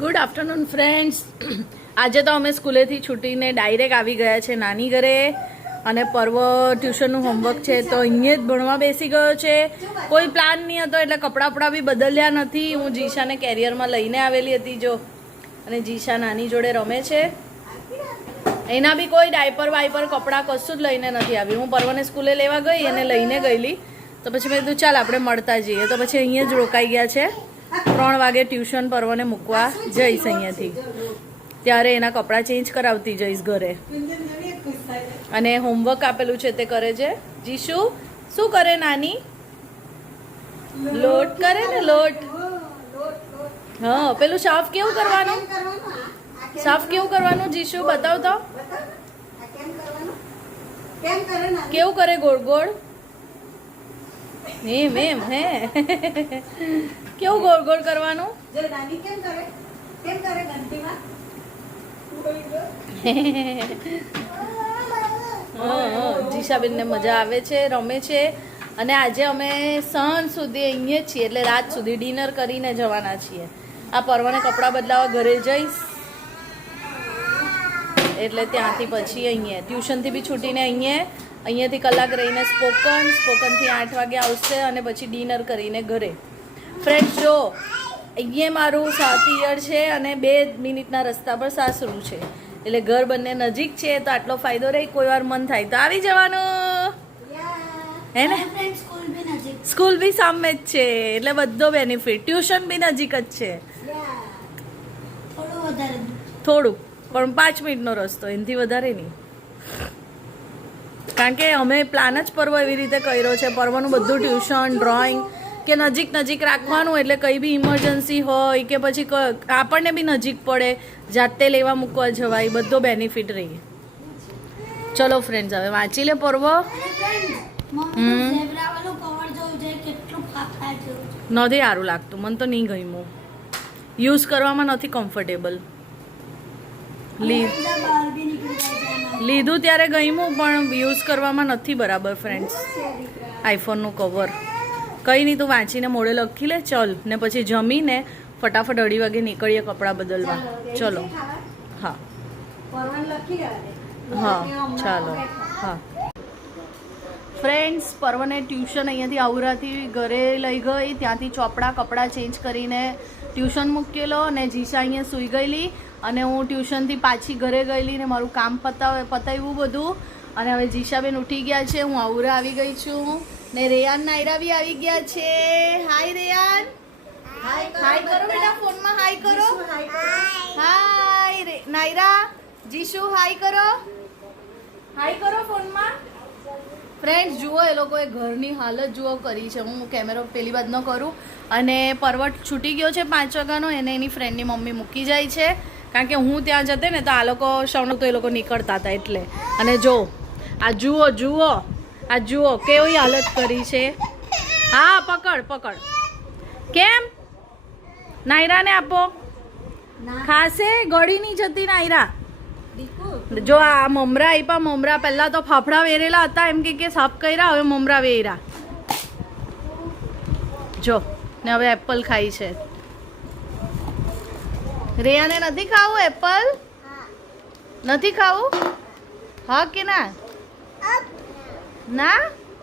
Good afternoon friends. આજે તો અમે સ્કૂલેથી છૂટીને ડાયરેક્ટ આવી ગયા છે નાની ઘરે અને પર્વ ટ્યુશનનું હોમવર્ક છે તો અહીંયા જ ભણવા બેસી ગયો છે. કોઈ પ્લાન નહીં હતો એટલે કપડાં બી બદલ્યા નથી. હું જીશાને કેરિયરમાં લઈને આવેલી હતી જો, અને જીશા નાની જોડે રમે છે. એના બી કોઈ ડાયપર વાયપર કપડાં કશું જ લઈને નથી આવી. હું પર્વને સ્કૂલે લેવા ગઈ અને લઈને ગયેલી તો પછી મેં કીધું ચાલ આપણે મળતા જઈએ. તો પછી અહીંયા જ રોકાઈ ગયા છે. 3 વાગે ટ્યુશન પર્વને મૂકવા જઈશ અહીંયાથી, ત્યારે એના કપડાં ચેન્જ કરાવતી જઈશ ઘરે. અને હોમવર્ક આપેલું છે તે કરે છે. જીશુ શું કરે નાની? લોટ કરે ને લોટ. હા, પેલું સાફ કેવું કરવાનું? સાફ કેવું કરવાનું જીશુ બતાવ તો. કેવું કરે? ગોળ ગોળ એમ હે કેવું ગોળ ગોળ કરવાનું? જીશાબેન ને મજા આવે છે, રમે છે. અને આજે અમે સાંજ સુધી અહીંયા જ છીએ, એટલે રાત સુધી ડિનર કરીને જવાના છીએ. આ પર્વને કપડાં બદલાવા ઘરે જઈશ એટલે ત્યાંથી પછી અહીંયા ટ્યુશનથી બી છૂટીને અહીંયાથી કલાક રહીને સ્પોકનથી 8 વાગે આવશે અને પછી ડિનર કરીને ઘરે. ફ્રેન્ડ્સ જો, અહીંયા મારું પિયર છે અને 2 મિનિટના રસ્તા પર સાસરું છે, એટલે ઘર બંને નજીક છે. તો આટલો ફાયદો રહી, કોઈ વાર મન થાય તો આવી જવાનું હે ને. સ્કૂલ બી સામે જ છે એટલે બધો બેનિફિટ. ટ્યુશન બી નજીક જ છે, થોડુંક પણ 5 મિનિટનો રસ્તો, એનાથી વધારે નહીં. કારણ કે અમે પ્લાન જ પર્વ એવી રીતે કર્યો છે. પર્વનું બધું ટ્યુશન, ડ્રોઈંગ કે નજીક રાખવાનું, એટલે કંઈ બી ઇમરજન્સી હોય કે પછી આપણને બી નજીક પડે, જાતે લેવા મૂકવા જવાય, બધો બેનિફિટ રહી. ચલો ફ્રેન્ડ્સ, હવે વાંચી લે પર્વ. નથી સારું લાગતું, મને તો નહીં ગમ્યું. યુઝ કરવામાં નથી કમ્ફર્ટેબલ. લીધું ત્યારે ગમ્યું પણ યુઝ કરવામાં નથી બરાબર. ફ્રેન્ડ્સ, આઈફોનનું કવર કંઈ નહીં, તું વાંચીને મોડે લખી લે. ચલ ને પછી જમીને ફટાફટ 2:30 વાગે નીકળીએ કપડાં બદલવા. ચલો. હા હા ચાલો. હા ફ્રેન્ડ્સ, પર્વને ટ્યુશન અહીંયાથી આવરાથી ઘરે લઈ ગઈ. ત્યાંથી ચોપડા કપડાં ચેન્જ કરીને ટ્યુશન મૂકેલો અને જીશા અહીંયા સૂઈ ગયેલી. અને હું ટ્યુશનથી પાછી ઘરે ગયેલી ને મારું કામ પતાવ્યું બધું. અને હવે જીશાબેન ઉઠી ગયા છે, હું આવરા આવી ગઈ છું ને રેયાન નાયરા બી આવી ગયા છે. હાય રેયાન, હાય કરો બેટા, ફોનમાં હાય કરો. હાય નાયરા. જીશુ હાય કરો ફોનમાં. ફ્રેન્ડ્સ જુઓ, એ લોકોએ ઘરની હાલત જુઓ કરી છે. હું કેમેરો પેલી બાદ ન કરું. અને પર્વત છૂટી ગયો છે 5 વાગ્યાનો, એને એની ફ્રેન્ડની મમ્મી મૂકી જાય છે. કારણ કે હું ત્યાં જતે ને તો આ લોકો તો એ લોકો નીકળતા હતા એટલે. અને જો આ જુઓ કેવી હાલત કરી છે. હા પકડ. કેમ? નાયરાને આપો, ખાશે. ગળી નહીં જતી નાયરા. જો આ મમરા આપ્યા. મમરા પહેલા તો ફાફડા વેરેલા હતા, એમ કે સાફ કર્યા, હવે મમરા વેર્યા. જો ને હવે એપલ ખાઈ છે. રેયાને નથી ખાવું એપલ? નથી ખાવું? હા કે ના?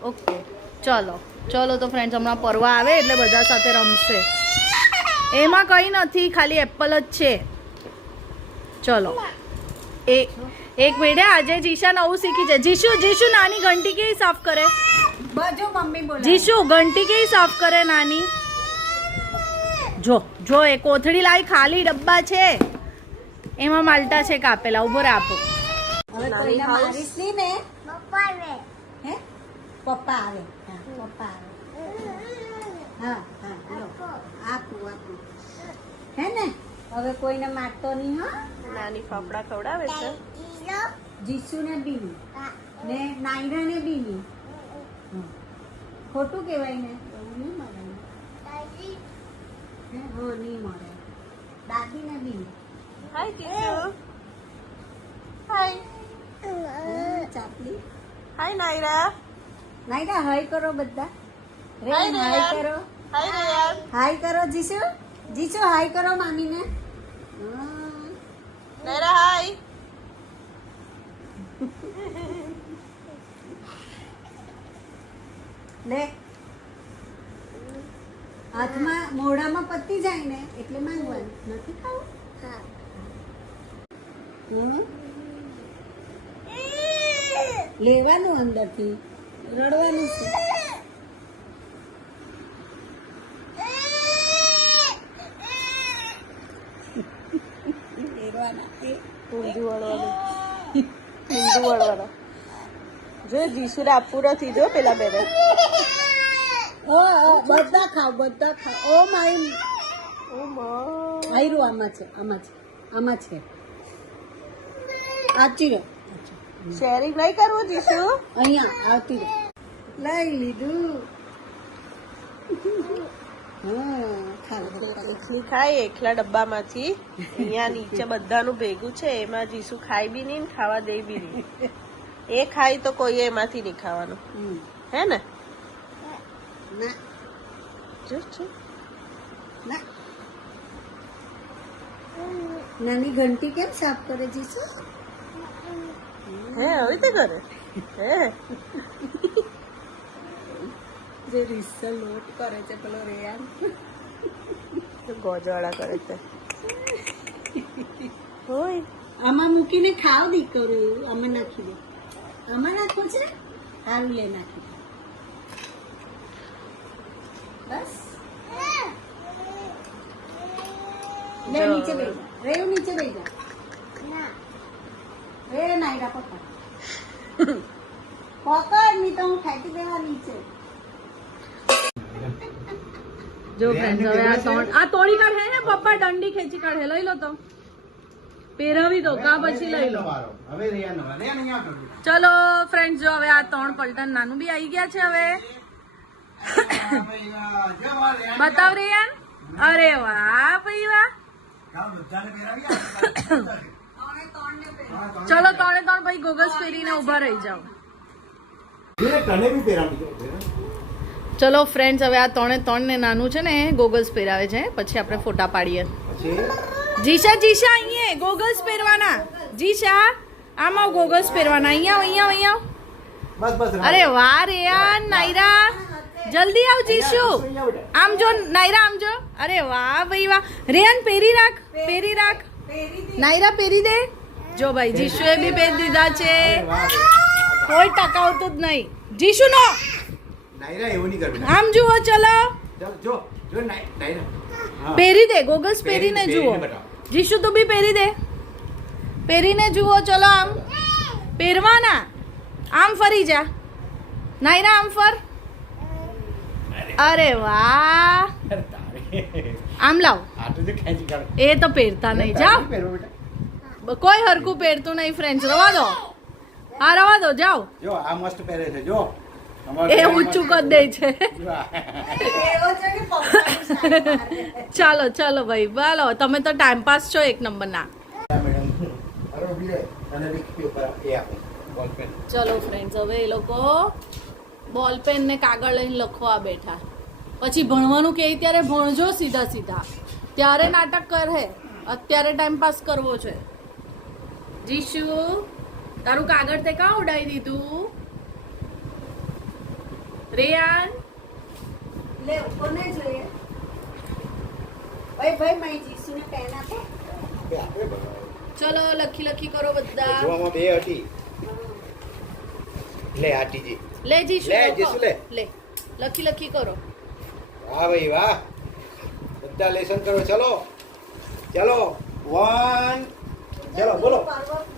ઓકે ચલો તો ફ્રેન્ડ્સ, હમણાં પર્વ આવે એટલે બધા સાથે રમશે. એમાં કંઈ નથી, ખાલી એપલ જ છે. ચલો એક મિનિટ. આજે જીશા નવું શીખી છે. જીશુ નાની ઘંટી કેવી સાફ કરે? જીશુ ઘંટી કેવી સાફ કરે નાની? જો એ કોથળી લાવી, ખાલી ડબ્બા છે, એમાં માલટા છે કાપેલા. ઉભો રે આપો. પપ્પા આવે. હે ને, હવે કોઈને મારતો નહીં. હા, નાની ફાફડા ખવડાવે છે. જીસુ ને બી ને નાયરા ને બી. ખોટું કહેવાય ને, નહીં મળે. નહીં મળે. દાદી ને બી. હાય ચાપલી. હાય નાયરા. હાય કરો બધા. હાય કરો. હાય કરો જીસુ. હાય કરો મામીને. લે હાથમાં મોઢામાં પતી જાય ને એટલે માંગવાનું નથી ખાવું લેવાનું અંદરથી રડવાનું છે જો જીશુને આપવું નથી જો પેલા બેને બધા ખાવ ઓ માય આયરું આમાં છે આચી રહો શેરિંગ નહીં કરવું જીશુ અહીંયા આવતી રહો લઈ લીધું એકલી ખાય એકલા ડબ્બામાંથી અહીંયા નીચે બધાનું ભેગું છે એમાં જીશુ ખાઈ બી નહીં ને ખાવા દે બી નહીં એ ખાય તો કોઈ એમાંથી નહીં ખાવાનું હે ને ના જો ના નાની ઘંટી કેમ સાફ કરે જીસુ હે હવે તે કરે હે જે રીસા લોટ કરે છે પેલો રેયાન ગોજવાળા કરે છે હોય આમાં મૂકીને ખાવ દીકરો આમાં નાખી દે આમાં નાખવું છે સારું લે નાખી દે બસ લે નીચે બેસા રેવ નીચે બેસા રે નાયરા પકડ નહીં તો હું ફેંકી દેવા નીચે જો ફ્રેન્ડ હવે આ તોડી કાઢે ને પપ્પા દંડી ખેંચી કાઢે લઈ લો તો પહેરાવી દો કા પછી લઈ લો ચલો ફ્રેન્ડ જો હવે આ 3 પલટન નાનું બી આવી ગયા છે હવે બતાવ રેયાન અરે વાહ ભાઈ વાહ ચલો 3 ભાઈ ગોગલ્સ પહેરીને ઉભા રહી જાઓ ચલો ફ્રેન્ડ્સ હવે આ 3 ને નાનું છે ને ગોગલ્સ પહેરાવે છે પછી આપણે ફોટા પાડીએ જીશા અહીંયા ગોગલ્સ પહેરવાના જીશા આમાં ગોગલ્સ પહેરવાના અહીંયા અરે વાહ રેયાન નાયરા જલ્દી આવ જીશુ આમ જો નાયરા આમ જો અરે વાહ ભાઈ વાહ રેયાન પહેરી રાખ નાયરા પહેરી દે જો ભાઈ જીશુએ બી પહેરી દીધા છે કોઈ ટકાવતું જ નહીં જીશુ નો આમ જુઓ ચલો પહેરી દે ગોગલ્સ પહેરીને જુઓ જીશુ તું બી પહેરીને જુઓ ચલો આમ પહેરવાના આમ ફરી જા નાયરા આમ ફર અરે વાહ આમ લાવ એ તો પહેરતા નહીં જાઓ કોઈ હરકું પહેરતું નહીં ફ્રેન્ડ્સ રવા દો જાઓ જો આ મસ્ત પહેરે છે જો એ ઊંચું કરી દે છે ચાલો ભાઈ બોલો તમે તો ટાઈમ પાસ છો એક નંબર ના ચલો ફ્રેન્ડ્સ હવે એ લોકો બોલ પેન ને કાગળ લઈને લખવા બેઠા પછી ભણવાનું કે ત્યારે ભણજો સીધા ત્યારે નાટક કરે અત્યારે ટાઈમ પાસ કરવો છે જીશુ તારું કાગળ તે કાં ઉડાવી દીધું રેયાન લે કોને જોઈએ ભાઈ મારી જીસુને પેન આપો ચલો લખી કરો બધા જોવામાં બે હતી લે આટીજી લે જીશુ લે જીશુ લે લખી કરો વાહ ભાઈ વાહ બધા લેસન કરો ચલો 1 ચલો બોલો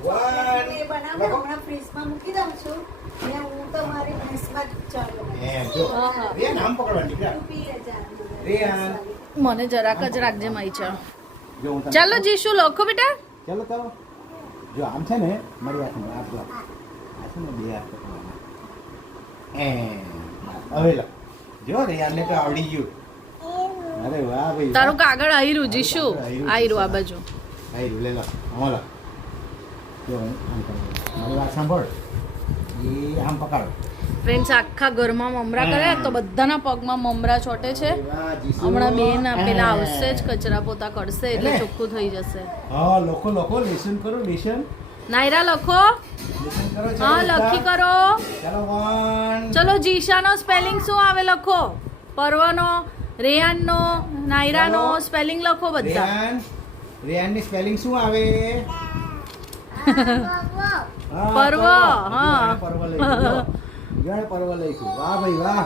1 હમણાં ફ્રીજમાં મૂકી દઉં છું અને હું તો મારી ભેંસમાં ચાલુ એમ જો રે નામ પકડવાની રિયાન મને જરાક જ રાખજે માઈ ચા જો હું ચાલો જીશુ લખો બેટા ચલો જો આમ છે ને મારી હાથમાં આ જો આ છે ને બે હાથ પકડવાના હવે લો જો રિયાનને તો આવડી ગયું અરે વાહ ભાઈ તારું કાગળ આયરું જીશુ આયરું આ બાજુ આયરું લે લો અમાલા જો આમ કરો મારી વાત સાંભળ એ આમ પકડ ફ્રેન્ડ્સ આખા ઘરમાં મમરા કરે તો બધાના પગમાં મમરા ચોટે છે હમણાં બેન પેલા આવશે જ કચરા પોતા કરશે એટલે ચોખ્ખું થઈ જશે હા લોકો લેસન કરો લેસન નાયરા લખો. Listen કરો, ચલો, હા લખી કરો. ચલો 1 ચલો જીશાનો સ્પેલિંગ શું આવે લખો. પર્વનો, રેયાનનો, નાયરાનો ચલો. સ્પેલિંગ લખો બધા. રેયાનની સ્પેલિંગ શું આવે? હા, પર્વ, હા. પર્વ લખ્યું. જો પર્વ લખ્યું. વાહ ભાઈ વાહ.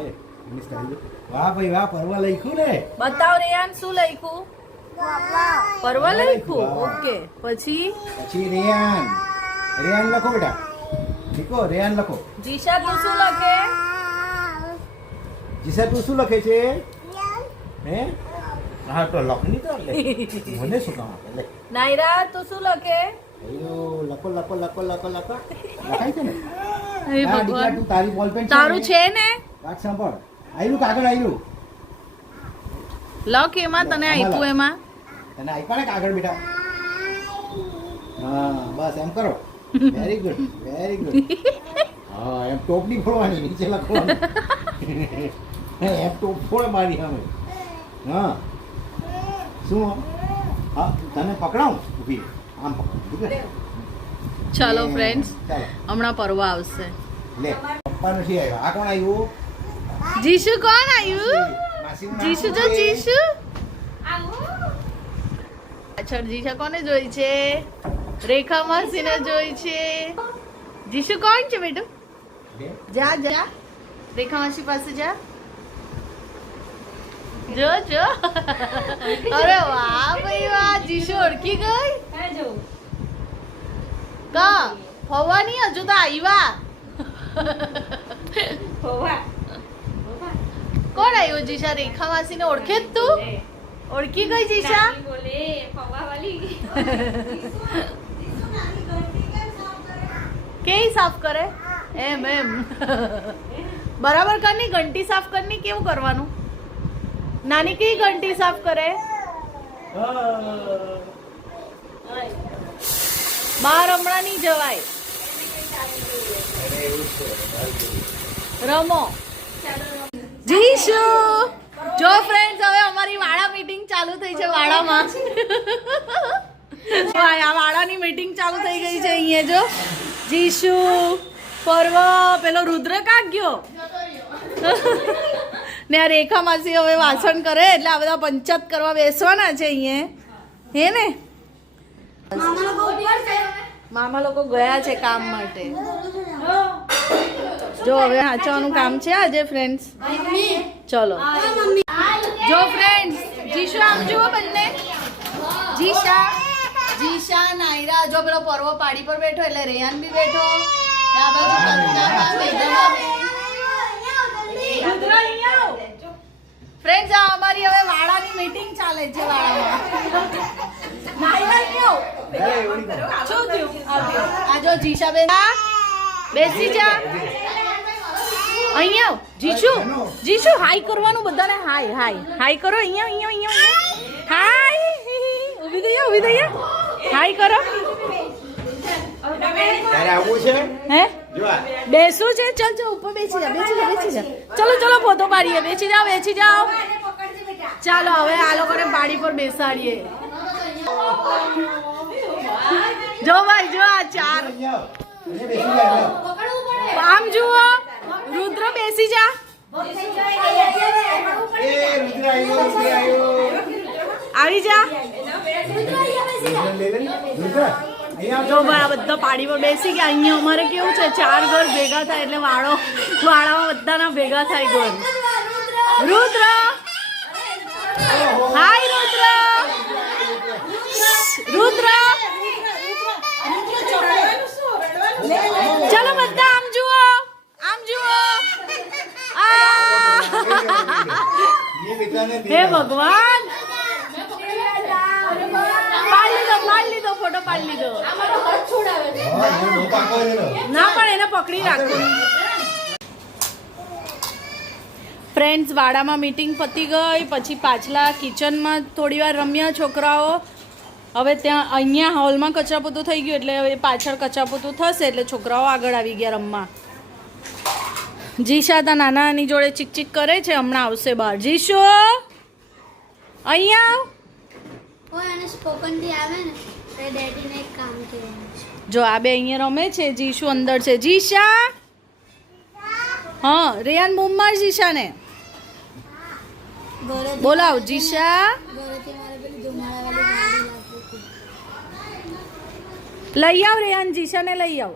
એ, ઇંગ્લિશ કરી દો. વાહ ભાઈ વાહ, પર્વ લખ્યું ને. બતાવ રેયાન શું લખ્યું? પર્વ લખ્યું. ઓકે પછી પછી રેયાન. રેયાન લખો બેટા. ઠીકો, રેયાન લખો. જીશા તું શું લખે? જીસા તું શું લખે છે? હે? હા તો લખ નહીં તો લે. મને શું કામ આપે લે. નાયરા તું શું લખે? અયો લખો લખો લખો લખો લખો. લખાય છે ને? હે હા, દીકરા, ભગવાન. તું તારી બોલપેન તારું છે ને? વાત સાંભળ. આયરું કાગળ આયરું. લખ એમાં તને આપ્યું એમાં. તને આપ્યા ને કાગળ બેટા. હા બસ એમ કરો. Very good very good. હા એમ ટોપ નહીં ફોડવાની, નીચે લખવાનું. એમ ટોપ ફોડ મારી સામે. હા શું? હા તને પકડાવું ઊભી રહે. આમ પકડ. ચાલો ફ્રેન્ડ્સ, ચાલો હમણાં પર્વ આવશે. લે પપ્પા નથી આવ્યો. આ કોણ આવ્યું? જીશુ કોણ આવ્યું? માસીનું નામ જીશુ શું જો છે? જીશુ. પાછળ જીશા કોને જોઈ છે? રેખા માસીને જોઈ છે. જીશુ કોણ છે બેટું? લે. જા જા, રેખા માસી પાસે જા. જો જો. અરે વાહ ભાઈ વાહ, જીશુ ઓળખી ગઈ. કા ફવાની હજુ તો આવ્યા. કોણ આવ્યું જીશા? રેખા માસીને ઓળખે જ તું? ઓળખી ગઈ જીશા? કેવી સાફ કરે? એમ એમ. બરાબર કરની ઘંટી સાફ કરની. કેવું કરવાનું? નાની કેવી ઘંટી સાફ કરે? બહાર હમણાં નહીં જવાય. રમો. જીશુ જો ફ્રેન્ડ્સ, હવે અમારી વાડા મીટિંગ ચાલુ થઈ છે. વાડામાં આ વાડાની મીટિંગ ચાલુ થઈ ગઈ છે. અહીંયા જો જીશુ, પર્વ, પેલો રુદ્ર કાક ગયો ને આ રેખા માસી હવે વાસણ કરે એટલે આ બધા પંચાયત કરવા બેસવાના છે અહીંયા. હે ને? મામા લોકો ગયા છે કામ માટે. જો હવે હાચવાનું કામ છે આજે ફ્રેન્ડ્સ. ચલો જો ફ્રેન્ડ્સ, જીશુ આમ જુઓ બંને. જીશા, જીશા, નાયરા. જો પેલો પર્વ પાડી પર બેઠો એટલે રેયાન બી બેઠો. આ બાજુ કંચના, મેઘના બી. રુદ્ર અહીંયા આવ. ફ્રેન્ડ્સ, આ અમારી હવે વાડાની મીટિંગ ચાલે છે વાડામાં. નાયરા અહીંયા આવ. શું થયું? આ જો જીશાબેન, બેસી જા. અહીંયા આવ. જીશુ, જીશુ હાય કરવાનું બધાને. હાય હાય હાય કરો. અહીંયા અહીંયા અહીંયા હાય. ઊભી થઈ જા, ઊભી થઈ જા. હાય કરો. તારે આવવું છે? હે જો આ. બેસું છે? ચલ ચલ ઉપર બેસી જા, બેસી જા, બેસી જા. ચલો ચલો ફોટો પાડીએ. બેસી જાઓ, બેસી જાઓ. ચાલો હવે આ લોકોને પાડી પર બેસાડીએ. જો ભાઈ જો આ ચાર. અહીંયા આવ. અહીંયા બેસી જા, અહીંયા. આમ જુઓ, રુદ્ર બેસી જા. એ રુદ્ર આવ્યો, રુદ્ર આવ્યો. આવી જા. રુદ્ર લે લે. રુદ્ર અહીંયા જો ભાઈ આ બધા પાડી પર બેસી ગયા. અહીંયા અમારે કેવું છે, 4 ઘર ભેગા થાય એટલે વાડામાં બધાના ભેગા થાય ઘર. રુદ્ર, હાય રુદ્ર. રુદ્ર, ચલો બધા આમ જુઓ, આમ જુઓ. ये बेटाने હે ભગવાન, પાડી લીધો ફોટો પાડી લીધો. हां ये नो पाको है ना. ના પણ એને પકડી રાખો. ફ્રેન્ડ્સ, વાડામાં મીટિંગ પતી ગઈ પછી પાછલા કિચનમાં થોડી વાર રમ્યા છોકરાઓ. હવે ત્યાં અહીંયા હોલમાં કચરાપોતું થઈ ગયું એટલે હવે પાછળ કચરાપોતું થશે એટલે છોકરાઓ આગળ આવી ગયા રમવા. જીશા તા નાનાની જોડે ચીક ચીક કરે છે. હમણાં આવશે બહાર. જીશુ અહીંયા આવ. ઓય અને સ્પોકન થી આવે ને ડેડીને એક કામ કહેવાનું છે. જો આ બે અહીંયા રમે છે, જીશુ અંદર છે. જીશા, હા રેયાન બૂમ માર જીશાને. બોલાવ જીશા. ઘરેથી મારે પેલી ધુમાડાવાળી ગાડી લાવવી હતી. લઈ આવ રેયાન, જીશાને લઈ આવ.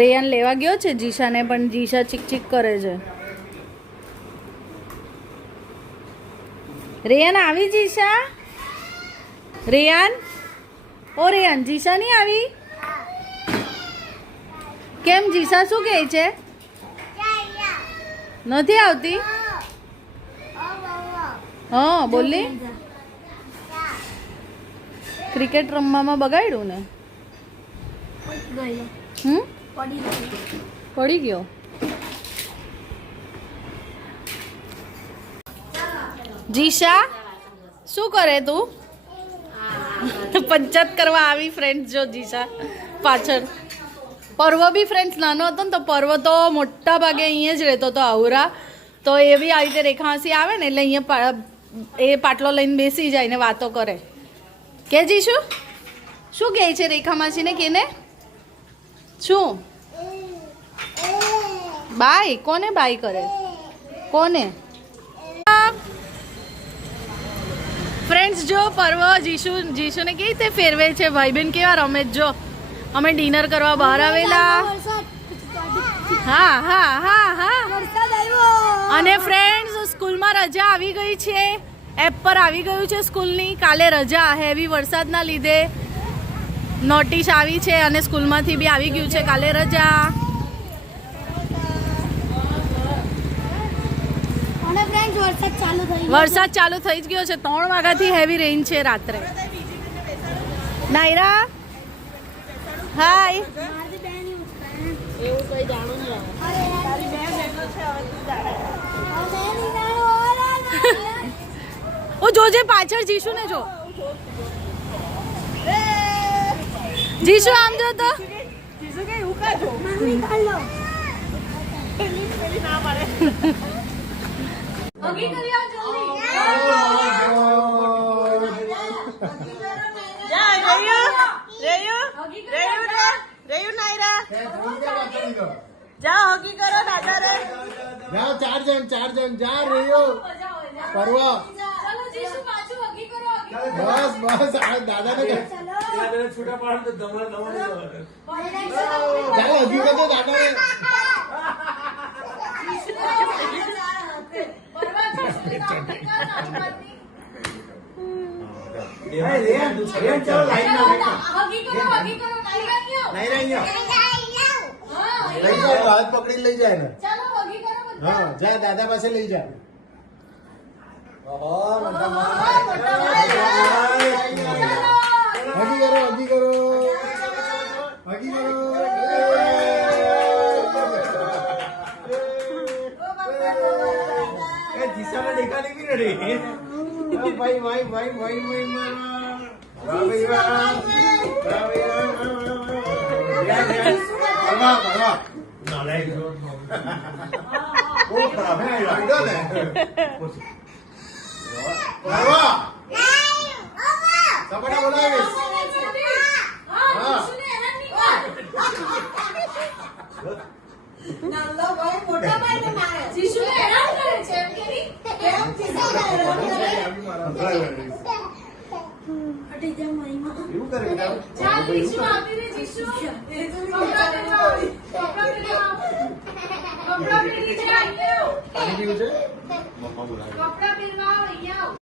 રેયાન લેવા ગયો છે જીશાને, પણ જીશા ચીક ચીક કરે છે. રેયાન આવી જીશા? રેયાન, ઓ રેયાન, જીશા નહીં આવી? કેમ જીશા શું કહે છે? નથી આવતી? હા બોલી. ક્રિકેટ રમવામાં બગાડ્યું ને? પડી ગયો. જીશા શું કરે તું? પંચાયત કરવા આવી ફ્રેન્ડ્સ. જો જીશા પાછળ. પર્વ બી ફ્રેન્ડ્સ નાનો હતો ને તો પર્વ તો મોટા ભાગે અહીંયા જ રહેતો હતો આઉરા. તો એ બી આવી રીતે રેખાંસી આવે ને એટલે અહીંયા એ પાટલો લઈને બેસી જાય ને વાતો કરે. કે જીશુ શું કહે છે રેખા માસીને? કેને શું બાય? કોને બાય કરે? કોને? ફ્રેન્ડ્સ જો પર્વ જીશુને કેવી રીતે ફેરવે છે. ભાઈ બહેન કેવા રમે છે. જો અમે ડિનર કરવા બહાર આવેલા. હા હા હા હા. અને ફ્રેન્ડ્સ સ્કૂલમાં રજા આવી ગઈ છે. એપ પર આવી ગયું છે સ્કૂલની. કાલે રજા હેવી વરસાદના લીધે નોટિસ આવી છે અને સ્કૂલમાંથી બી આવી ગયું છે કાલે રજા. વરસાદ ચાલુ થઈ જ ગયો છે. 3 વાગ્યાથી હેવી રેઇન છે રાત્રે. નાયરા હાય. ઓ જોજે પાછળ જીશુ ને જો. જીશુ આમ જો તો. હગી કરી આવ જલ્દી. જા રેયુ નાયરા જા હગી કરો દાદા રે. જાઓ 4 જણ જા રહ્યો. પરવા ચાલો જીશુ પાછું હગી કરો. બસ આ દાદાને છૂટા પાડ તો દમણ ચાલો હજી તો દાદાને. ચાલો લાઈનમાં લઈ જાઓ. હાથ પકડી લઈ જાય ને. હા જા દાદા પાસે લઈ જા. હજી કરો. જીસાને દેખાડી બી નથી. ભાઈ બહુ ખરાબ હે લાગ્યો ને. સપના બોલાવીશ. એવું કરે કપડા પહેરવા